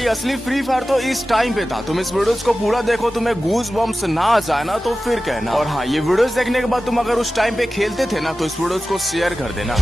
भाई असली free fire तो इस टाइम पे था। तुम इस वीडियोस को पूरा देखो, तुम्हें गूज बम्स ना आ जाए ना तो फिर कहना। और हाँ, ये वीडियोस देखने के बाद तुम अगर उस टाइम पे खेलते थे ना तो इस वीडियोस को शेयर कर देना।